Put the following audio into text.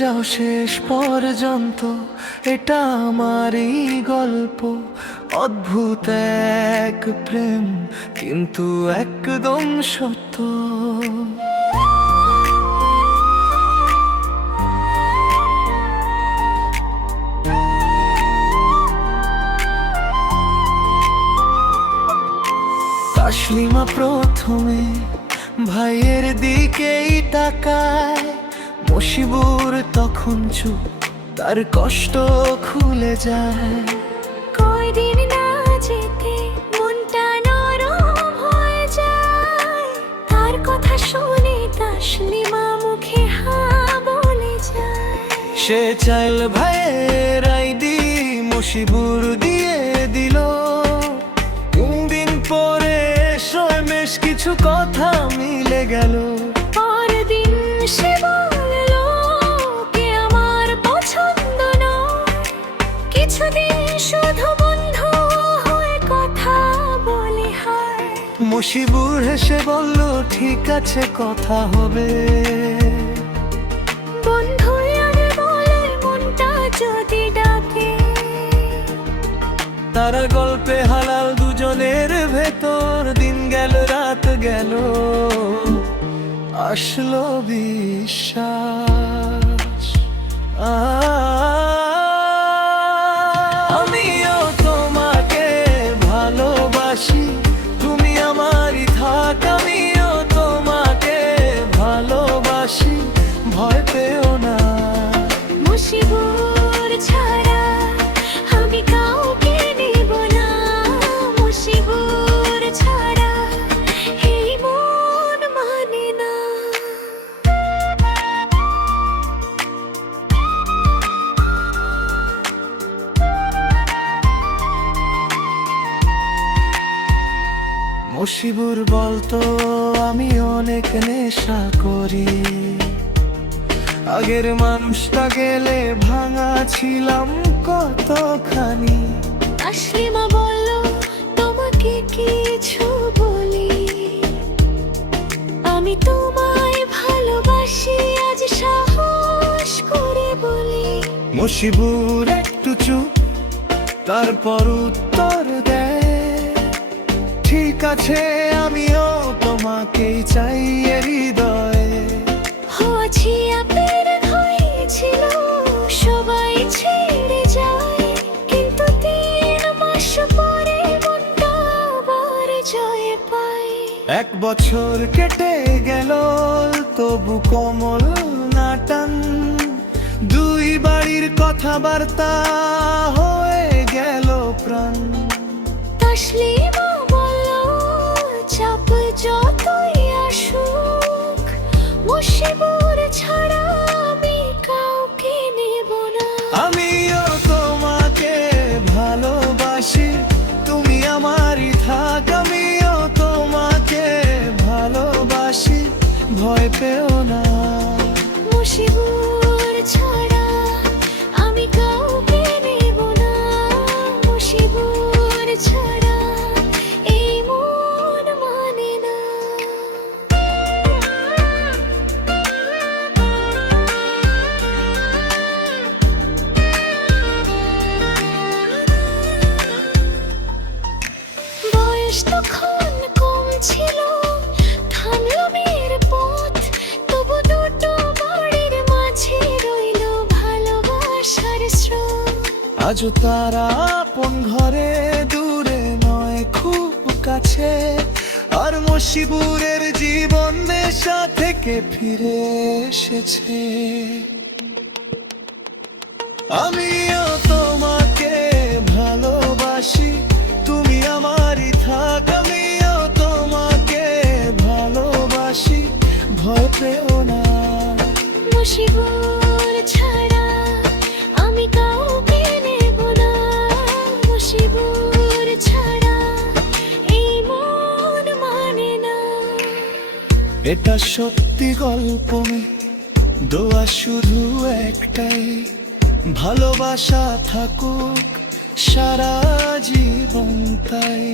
যাও শেষ পর্যন্ত, এটা আমারই গল্প। অদ্ভুত এক প্রেম, কিন্তু একদম সত্য। তাসলিমা প্রথমে ভাইয়ের দিকেই তাকায়, মশিবুর তখন চুপ, তার কষ্ট খুলে যায়। কয়দিন না যেতে মনটা নরম হয়ে যায়, তার কথা শুনে তাসলিমা মুখে হা বলে যায়। সে চাইল ভাইয়ের আইডি, মশিবুর দিয়ে দিল। 3 দিন পরে বেশ কিছু কথা মিলে গেল। পরদিন সে বলল, কে আমার পছন্দ নয়। কিছুদিন শুধু বন্ধু হয়ে কথা বলে হয়। মশিবুর হেসে বলল, ঠিক আছে কথা হবে। বন্ধু আগে বলে মনটা যদি ডাকে, তারা গল্পে হালাল দুজনের ভেতর। দিন গেল রাত গেল, আসলো বিশ্বাস। আমিও তোমাকে ভালোবাসি, তুমি আমারই থাক। আমিও তোমাকে ভালোবাসি, ভয় পেও না। মুশিবুর ছাড়া আমি কাউকে নেব না। মুশিবুর ছাড়া এই মন মানে না। মশিবুর বলতো, আমি অনেক নেশা করি। আগের মানুষটা গেলে ভাঙা ছিলাম কতখানি। তাসলিমা বলল, তোমাকে কিছু বলি। আমি তোমায় ভালোবাসি, আজ সাহস করে বলি। মশিবুর একটু চুপ, তারপর উত্তর দেয়, ঠিক আছে আমিও তোমাকেই চাই এ হৃদয়ে। হয়েছি আপের হয়েছিল, সবাই ছেড়ে যায়। কিন্তু 3 মাস পরে মনটা আবার জয় পায়। 1 বছর কেটে গেল, তবু কোমল না টান। 2 বাড়ির কথাবার্তা হয়ে গেল প্রাণ। তাসলিমা বলল, চাপ যতই আসুক, মুশিবুর ছাড়া আমি কাউকে নেব না। আমিও তোমাকে ভালোবাসি, তুমি আমারই থাক। আমিও তোমাকে ভালোবাসি, ভয় পেও না। মুশিবুর ছাড়া আমি কাউকে নেব না। মুশিবুর ছাড়া এই মন মানে না। বয়স তখন কম ছিল, থামলো বিয়ের পথ। তবু দুটো বাড়ির মাঝে রইল ভালোবাসার স্রোত। আজও তারা আপন ঘরে, দূরে নয় খুব কাছে। আর মশিবুরের জীবন নেশা থেকে ফিরে এসেছে। আমিও তোমাকে ভালোবাসি, তুমি আমারই থাক। আমিও তোমাকে ভালোবাসি, ভয় পেও না। মুশিবুর ছাড়া আমি কাউকে নেব না। মুশিবুর ছাড়া এই মন মানে না। এটা সত্যি গল্প নয়, দোয়া শুধু একটাই, ভালোবাসা থাকুক সারা জীবন তাই।